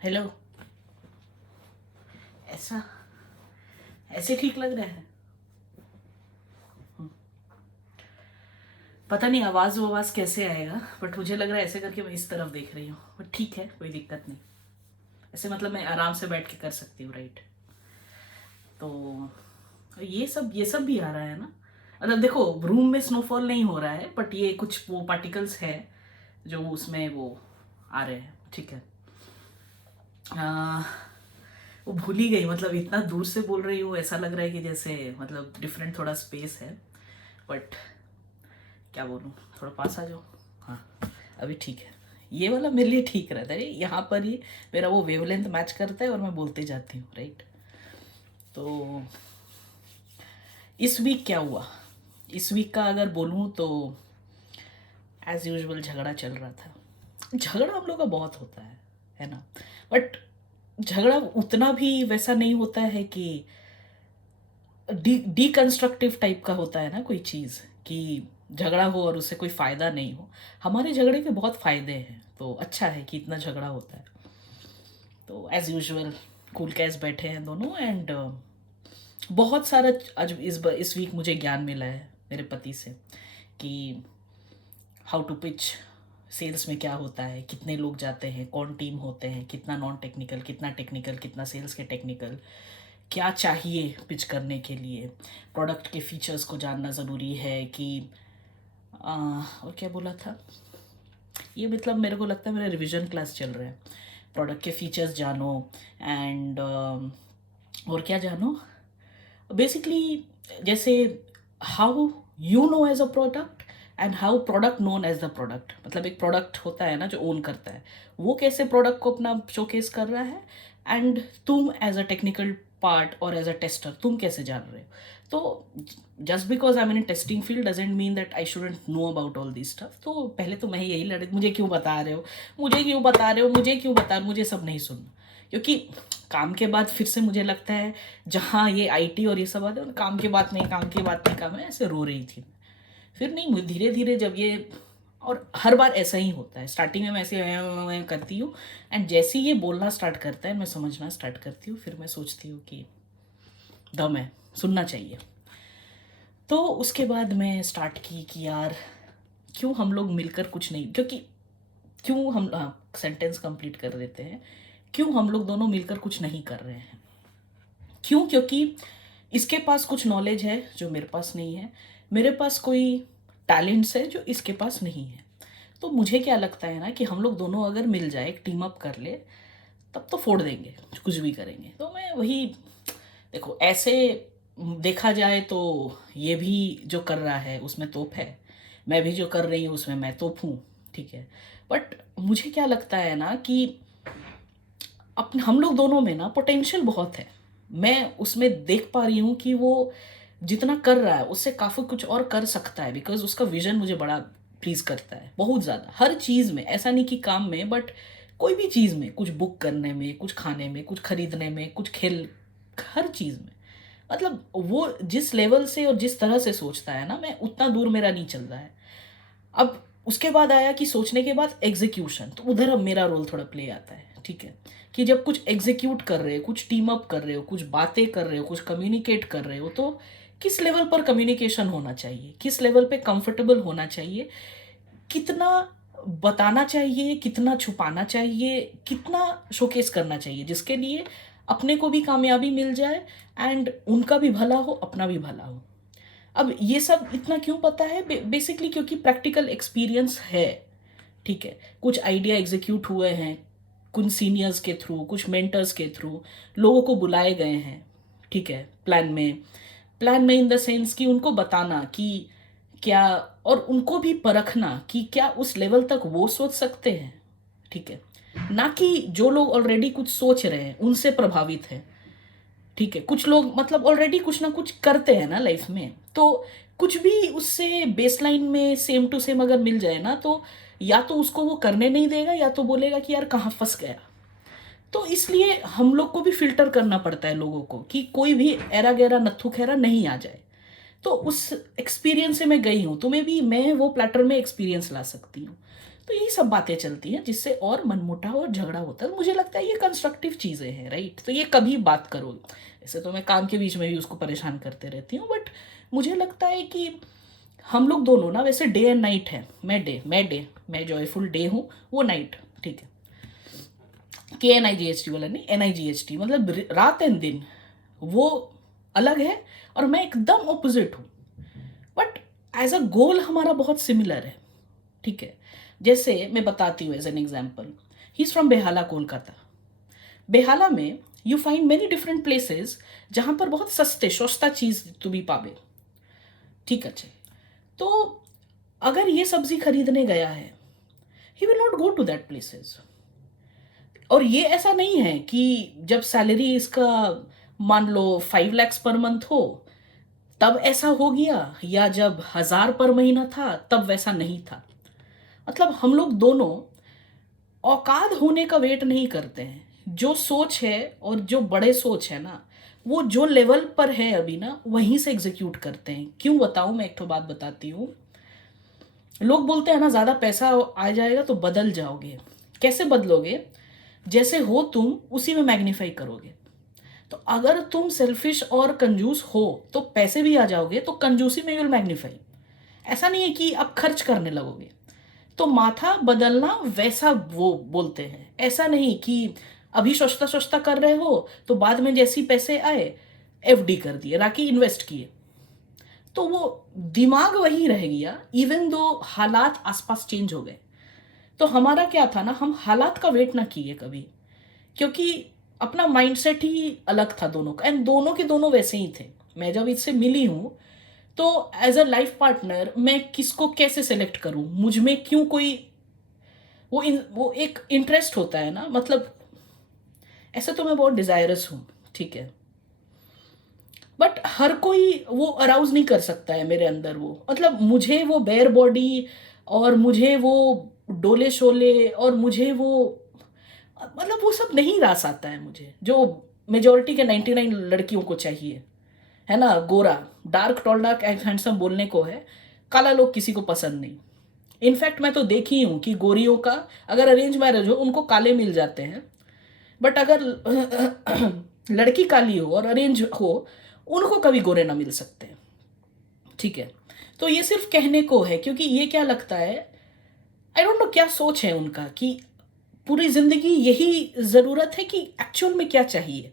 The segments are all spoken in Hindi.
हेलो। ऐसा ऐसे ठीक लग रहा है? पता नहीं आवाज़ आवाज़ कैसे आएगा, बट मुझे लग रहा है ऐसे करके मैं इस तरफ देख रही हूँ, बट ठीक है, कोई दिक्कत नहीं। ऐसे मतलब मैं आराम से बैठ के कर सकती हूँ, राइट? तो ये सब भी आ रहा है ना। मतलब देखो, रूम में स्नोफॉल नहीं हो रहा है, बट ये कुछ वो पार्टिकल्स है जो उसमें वो आ रहे हैं, ठीक है। आ, वो भूल ही गई, मतलब इतना दूर से बोल रही हूँ, ऐसा लग रहा है कि जैसे मतलब डिफरेंट थोड़ा स्पेस है, बट क्या बोलूँ, थोड़ा पास आ जाओ। हाँ, अभी ठीक है। ये वाला मेरे लिए ठीक रहता है, यहाँ पर ही मेरा वो वेवलेंथ मैच करता है और मैं बोलते जाती हूँ, राइट? तो इस वीक क्या हुआ? इस वीक का अगर बोलूँ तो एज यूजुअल झगड़ा चल रहा था। झगड़ा हम लोग का बहुत होता है ना? बट झगड़ा उतना भी वैसा नहीं होता है कि डीकंस्ट्रक्टिव टाइप का होता है ना कोई चीज़, कि झगड़ा हो और उससे कोई फ़ायदा नहीं हो। हमारे झगड़े के बहुत फ़ायदे हैं, तो अच्छा है कि इतना झगड़ा होता है। तो एज़ यूजुअल कूल कैस बैठे हैं दोनों, एंड बहुत सारा आज इस वीक मुझे ज्ञान मिला है मेरे पति से कि हाउ टू पिच, सेल्स में क्या होता है, कितने लोग जाते हैं, कौन टीम होते हैं, कितना नॉन टेक्निकल, कितना टेक्निकल, कितना सेल्स के टेक्निकल, क्या चाहिए पिच करने के लिए, प्रोडक्ट के फीचर्स को जानना ज़रूरी है कि और क्या बोला था ये, मतलब मेरे को लगता है मेरा रिवीजन क्लास चल रहा है। प्रोडक्ट के फीचर्स जानो, एंड और क्या जानो, बेसिकली जैसे how you know as a product and how product known as the product. मतलब एक प्रोडक्ट होता है ना जो ओन करता है, वो कैसे प्रोडक्ट को अपना शोकेस कर रहा है, एंड तुम एज अ टेक्निकल पार्ट और एज अ टेस्टर तुम कैसे जान रहे हो। तो just because I am in testing field doesn't mean that I shouldn't know about all this stuff. तो पहले तो मैं यही लड़े, मुझे क्यों बता रहे हो, मुझे क्यों बता रहे हो, मुझे क्यों बता रहे हो, मुझे सब नहीं सुनना। क्योंकि काम के बाद फिर से मुझे लगता है, जहाँ ये आईटी और ये सब आते हैं, काम की बात नहीं, काम की बात नहीं, काम है, ऐसे रो रही थी। फिर नहीं, धीरे धीरे जब ये, और हर बार ऐसा ही होता है, स्टार्टिंग में मैं ऐसे करती हूँ, एंड जैसे ही ये बोलना स्टार्ट करता है मैं समझना स्टार्ट करती हूँ, फिर मैं सोचती हूँ कि दम है, सुनना चाहिए। तो उसके बाद मैं स्टार्ट की कि यार क्यों हम लोग मिलकर कुछ नहीं, क्योंकि क्यों हम, सेंटेंस कंप्लीट कर देते हैं, क्यों हम लोग दोनों मिलकर कुछ नहीं कर रहे हैं? क्यों? क्योंकि इसके पास कुछ नॉलेज है जो मेरे पास नहीं है, मेरे पास कोई टैलेंट्स है जो इसके पास नहीं है। तो मुझे क्या लगता है ना कि हम लोग दोनों अगर मिल जाए, एक टीम अप कर ले, तब तो फोड़ देंगे, कुछ भी करेंगे। तो मैं वही, देखो ऐसे देखा जाए तो ये भी जो कर रहा है उसमें तोप है, मैं भी जो कर रही हूँ उसमें मैं तोप हूँ, ठीक है। बट मुझे क्या लगता है ना कि अपने हम लोग दोनों में ना पोटेंशियल बहुत है। मैं उसमें देख पा रही हूँ कि वो जितना कर रहा है उससे काफ़ी कुछ और कर सकता है, बिकॉज उसका विजन मुझे बड़ा प्लीज करता है, बहुत ज़्यादा, हर चीज़ में। ऐसा नहीं कि काम में, बट कोई भी चीज़ में, कुछ बुक करने में, कुछ खाने में, कुछ खरीदने में, कुछ खेल, हर चीज़ में। मतलब वो जिस लेवल से और जिस तरह से सोचता है ना, मैं उतना दूर मेरा नहीं चल रहा है। अब उसके बाद आया कि सोचने के बाद एग्जीक्यूशन, तो उधर अब मेरा रोल थोड़ा प्ले आता है, ठीक है। कि जब कुछ एग्जीक्यूट कर रहे हो, कुछ टीम अप कर रहे हो, कुछ बातें कर रहे हो, कुछ कम्युनिकेट कर रहे हो, तो किस लेवल पर कम्युनिकेशन होना चाहिए, किस लेवल पे कंफर्टेबल होना चाहिए, कितना बताना चाहिए, कितना छुपाना चाहिए, कितना शोकेस करना चाहिए, जिसके लिए अपने को भी कामयाबी मिल जाए एंड उनका भी भला हो, अपना भी भला हो। अब ये सब इतना क्यों पता है? बेसिकली क्योंकि प्रैक्टिकल एक्सपीरियंस है, ठीक है। कुछ आइडिया एग्जीक्यूट हुए हैं, कुछ सीनियर्स के थ्रू, कुछ मेंटर्स के थ्रू, लोगों को बुलाए गए हैं, ठीक है, प्लान में इन द सेंस कि उनको बताना कि क्या, और उनको भी परखना कि क्या उस लेवल तक वो सोच सकते हैं, ठीक है। ना कि जो लोग ऑलरेडी कुछ सोच रहे हैं उनसे प्रभावित है, ठीक है। कुछ लोग मतलब ऑलरेडी कुछ ना कुछ करते हैं ना लाइफ में, तो कुछ भी उससे बेसलाइन में सेम टू सेम अगर मिल जाए ना, तो या तो उसको वो करने नहीं देगा, या तो बोलेगा कि यार कहाँ फंस गया। तो इसलिए हम लोग को भी फिल्टर करना पड़ता है लोगों को, कि कोई भी एरा गैरा नत्थु खैरा नहीं आ जाए। तो उस एक्सपीरियंस से मैं गई हूँ, तुम्हें भी मैं वो प्लेटर में एक्सपीरियंस ला सकती हूँ। तो यही सब बातें चलती हैं जिससे और मनमुटाव और झगड़ा होता है। मुझे लगता है ये कंस्ट्रक्टिव चीज़ें हैं, राइट? तो ये कभी बात करो। ऐसे तो मैं काम के बीच में भी उसको परेशान करते रहती हूँ, बट मुझे लगता है कि हम लोग दोनों ना वैसे डे एंड नाइट है। मैं जॉयफुल डे हूँ, वो नाइट, ठीक है। KNIGHT वाला नहीं, NIGHT, मतलब रात एंड दिन, वो अलग है और मैं एकदम ऑपोजिट हूँ। बट एज अ गोल हमारा बहुत सिमिलर है, ठीक है। जैसे मैं बताती हूँ as an example, he is from Behala, Kolkata. Behala में you find many different places जहाँ पर बहुत सस्ता चीज़ तुम्हें पावे, ठीक है। तो अगर ये सब्जी खरीदने गया है, he will not go to that places. और ये ऐसा नहीं है कि जब सैलरी इसका मान लो 5 lakhs पर मंथ हो तब ऐसा हो गया, या जब 1000 पर महीना था तब वैसा नहीं था। मतलब हम लोग दोनों औकात होने का वेट नहीं करते हैं। जो सोच है और जो बड़े सोच है ना, वो जो लेवल पर है अभी ना, वहीं से एग्जीक्यूट करते हैं। क्यों बताऊं? मैं एक तो बात बताती हूँ। लोग बोलते हैं ना, ज़्यादा पैसा आ जाएगा तो बदल जाओगे। कैसे बदलोगे? जैसे हो तुम उसी में मैग्नीफाई करोगे। तो अगर तुम सेल्फिश और कंजूस हो तो पैसे भी आ जाओगे, तो कंजूसी में विल मैग्नीफाई। ऐसा नहीं है कि अब खर्च करने लगोगे। तो माथा बदलना वैसा वो बोलते हैं। ऐसा नहीं कि अभी सस्ता सस्ता कर रहे हो तो बाद में जैसी पैसे आए FD कर दिए, राखी इन्वेस्ट किए, तो वो दिमाग वही रह गया इवन दो हालात आसपास चेंज हो गए। तो हमारा क्या था ना, हम हालात का वेट ना किए कभी, क्योंकि अपना माइंडसेट ही अलग था दोनों का, एंड दोनों के दोनों वैसे ही थे। मैं जब इससे मिली हूँ तो एज अ लाइफ पार्टनर मैं किसको कैसे सेलेक्ट करूँ, मुझ में क्यों कोई वो एक इंटरेस्ट होता है ना। मतलब ऐसे तो मैं बहुत डिजायरस हूँ, ठीक है, बट हर कोई वो अराउज नहीं कर सकता है मेरे अंदर। वो मतलब मुझे वो बेयर बॉडी और मुझे वो डोले शोले और मुझे वो मतलब वो सब नहीं रास आता है मुझे, जो मेजोरिटी के 99 लड़कियों को चाहिए, है ना। गोरा, डार्क, टॉल, डार्क, हैंडसम बोलने को है, काला लोग किसी को पसंद नहीं। इनफैक्ट मैं तो देखी हूँ कि गोरियों का अगर अरेंज मैरिज हो उनको काले मिल जाते हैं, बट अगर लड़की काली हो और अरेंज हो उनको कभी गोरे ना मिल सकते, ठीक है। तो ये सिर्फ कहने को है, क्योंकि ये क्या लगता है, आई डोंट नो क्या सोच है उनका कि पूरी जिंदगी यही जरूरत है कि एक्चुअल में क्या चाहिए।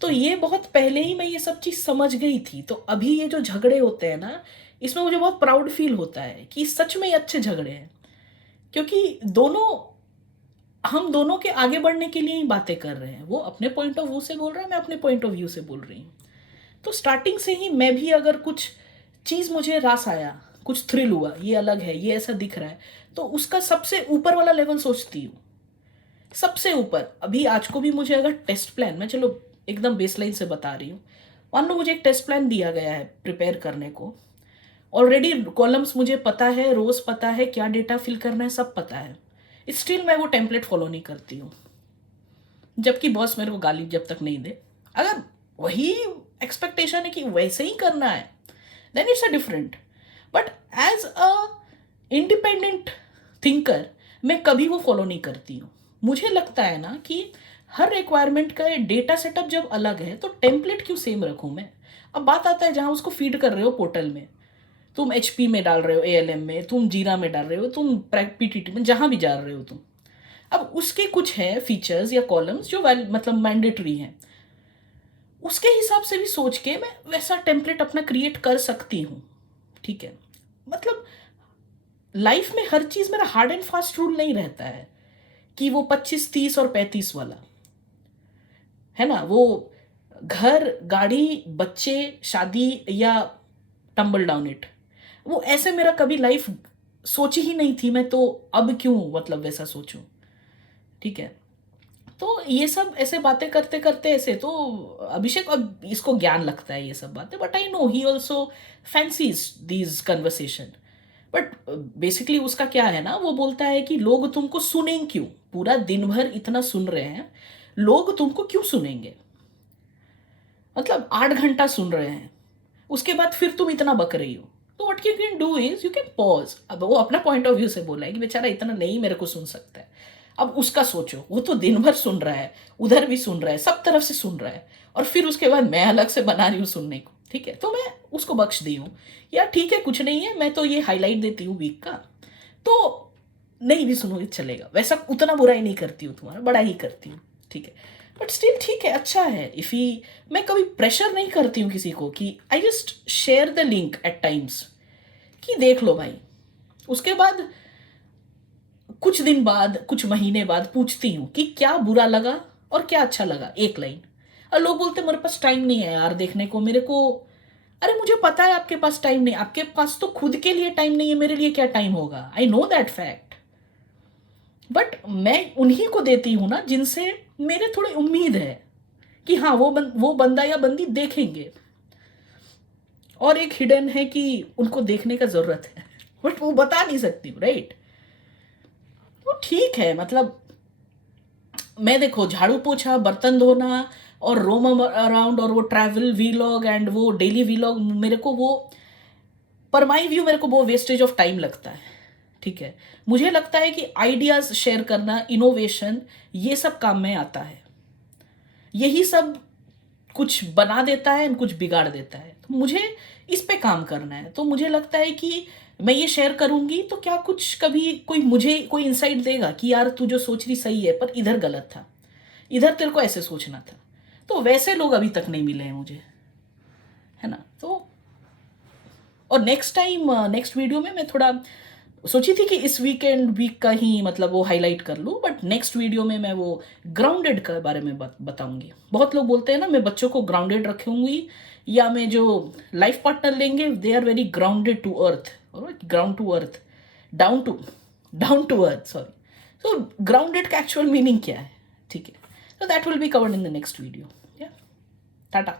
तो ये बहुत पहले ही मैं ये सब चीज समझ गई थी। तो अभी ये जो झगड़े होते हैं ना, इसमें मुझे बहुत प्राउड फील होता है कि सच में ये अच्छे झगड़े हैं, क्योंकि हम दोनों के आगे बढ़ने के लिए ही बातें कर रहे हैं। वो अपने पॉइंट ऑफ व्यू से बोल रहा है, मैं अपने पॉइंट ऑफ व्यू से बोल रही हूँ। तो स्टार्टिंग से ही मैं भी अगर कुछ चीज़ मुझे रास आया, कुछ थ्रिल हुआ, ये अलग है, ये ऐसा दिख रहा है, तो उसका सबसे ऊपर वाला लेवल सोचती हूँ। सबसे ऊपर अभी आज को भी मुझे अगर टेस्ट प्लान, मैं चलो एकदम बेसलाइन से बता रही हूँ, मान लो मुझे एक टेस्ट प्लान दिया गया है प्रिपेयर करने को। ऑलरेडी कॉलम्स मुझे पता है, रोज पता है, क्या डेटा फिल करना है, सब पता है। स्टिल मैं वो टेम्पलेट फॉलो नहीं करती हूँ, जबकि बॉस मेरे को गाली जब तक नहीं दे। अगर वही एक्सपेक्टेशन है कि वैसे ही करना है, then it's a different. But as an independent thinker मैं कभी वो फॉलो नहीं करती हूँ। मुझे लगता है ना कि हर रिक्वायरमेंट का डेटा सेटअप जब अलग है तो टेम्पलेट क्यों सेम रखूँ मैं। अब बात आता है जहाँ उसको फीड कर रहे हो पोर्टल में, तुम HP में डाल रहे हो, ALM में, तुम जीरा में डाल रहे हो, तुम PTT में, जहाँ भी जा रहे हो तुम। अब उसके कुछ है फीचर्स या कॉलम्स जो मतलब मैंडेटरी हैं, उसके हिसाब से भी सोच के मैं वैसा टेम्पलेट अपना क्रिएट कर सकती हूँ, ठीक है। मतलब लाइफ में हर चीज मेरा हार्ड एंड फास्ट रूल नहीं रहता है कि वो 25, 30 और 35 वाला, है ना। वो घर, गाड़ी, बच्चे, शादी या टम्बल डाउन इट, वो ऐसे मेरा कभी लाइफ सोची ही नहीं थी मैं, तो अब क्यों मतलब वैसा सोचूं, ठीक है। तो ये सब ऐसे बातें करते करते ऐसे तो अभिषेक अब इसको ज्ञान लगता है ये सब बातें, but I know he also fancies these conversation. But basically उसका क्या है ना, वो बोलता है कि लोग तुमको सुनेंगे क्यों, पूरा दिन भर इतना सुन रहे हैं, लोग तुमको क्यों सुनेंगे। मतलब 8 घंटा सुन रहे हैं, उसके बाद फिर तुम इतना बक रही हो। तो what you can do is you can pause. अब वो अपना पॉइंट ऑफ व्यू से बोला है कि बेचारा इतना नहीं मेरे को सुन सकता है. अब उसका सोचो, वो तो दिन भर सुन रहा है, उधर भी सुन रहा है, सब तरफ से सुन रहा है, और फिर उसके बाद मैं अलग से बना रही हूँ सुनने को. ठीक है, तो मैं उसको बख्श दी हूँ. यार ठीक है, कुछ नहीं है, मैं तो ये हाईलाइट देती हूँ वीक का, तो नहीं भी सुनोगे चलेगा. वैसा उतना बुरा ही नहीं करती हूँ, तुम्हारा बड़ा ही करती हूँ. ठीक है, बट स्टिल ठीक है, अच्छा है. इफ ही, मैं कभी प्रेशर नहीं करती हूँ किसी को कि I just share the link eight times कि देख लो भाई. उसके बाद कुछ दिन बाद, कुछ महीने बाद पूछती हूँ कि क्या बुरा लगा और क्या अच्छा लगा, एक लाइन. और लोग बोलते मेरे पास टाइम नहीं है यार देखने को, मेरे को. अरे मुझे पता है आपके पास टाइम नहीं, आपके पास तो खुद के लिए टाइम नहीं है, मेरे लिए क्या टाइम होगा. I know that fact. But मैं उन्हीं को देती हूँ ना जिनसे मेरे थोड़ी उम्मीद है कि हाँ वो बंदा या बंदी देखेंगे. और एक हिडन है कि उनको देखने का जरूरत है, बट वो बता नहीं सकती हूँ, राइट. वो ठीक है, मतलब मैं देखो झाड़ू पोछा, बर्तन धोना और रोम अराउंड और वो ट्रैवल वीलॉग एंड वो डेली वीलॉग, मेरे को वो, पर माई व्यू, मेरे को वो वेस्टेज ऑफ टाइम लगता है. ठीक है, मुझे लगता है कि आइडियाज शेयर करना, इनोवेशन, ये सब काम में आता है. यही सब कुछ बना देता है और कुछ बिगाड़ देता है. तो मुझे इस पे काम करना है. तो मुझे लगता है कि मैं ये शेयर करूंगी तो क्या कुछ कभी कोई मुझे कोई इंसाइट देगा कि यार तू जो सोच रही सही है, पर इधर गलत था, इधर तेरे को ऐसे सोचना था. तो वैसे लोग अभी तक नहीं मिले हैं मुझे, है ना. तो और नेक्स्ट टाइम, नेक्स्ट वीडियो में मैं थोड़ा सोची थी कि इस वीक का ही मतलब वो हाईलाइट कर लूँ, बट नेक्स्ट वीडियो में मैं वो ग्राउंडेड के बारे में बताऊंगी. बहुत लोग बोलते हैं ना मैं बच्चों को ग्राउंडेड रखूंगी, या मैं जो लाइफ पार्टनर लेंगे they are very grounded to earth, और ground to earth, down to earth, sorry. तो ग्राउंडेड का एक्चुअल मीनिंग क्या है, ठीक है. So that will be covered in the next video. Yeah. Tata.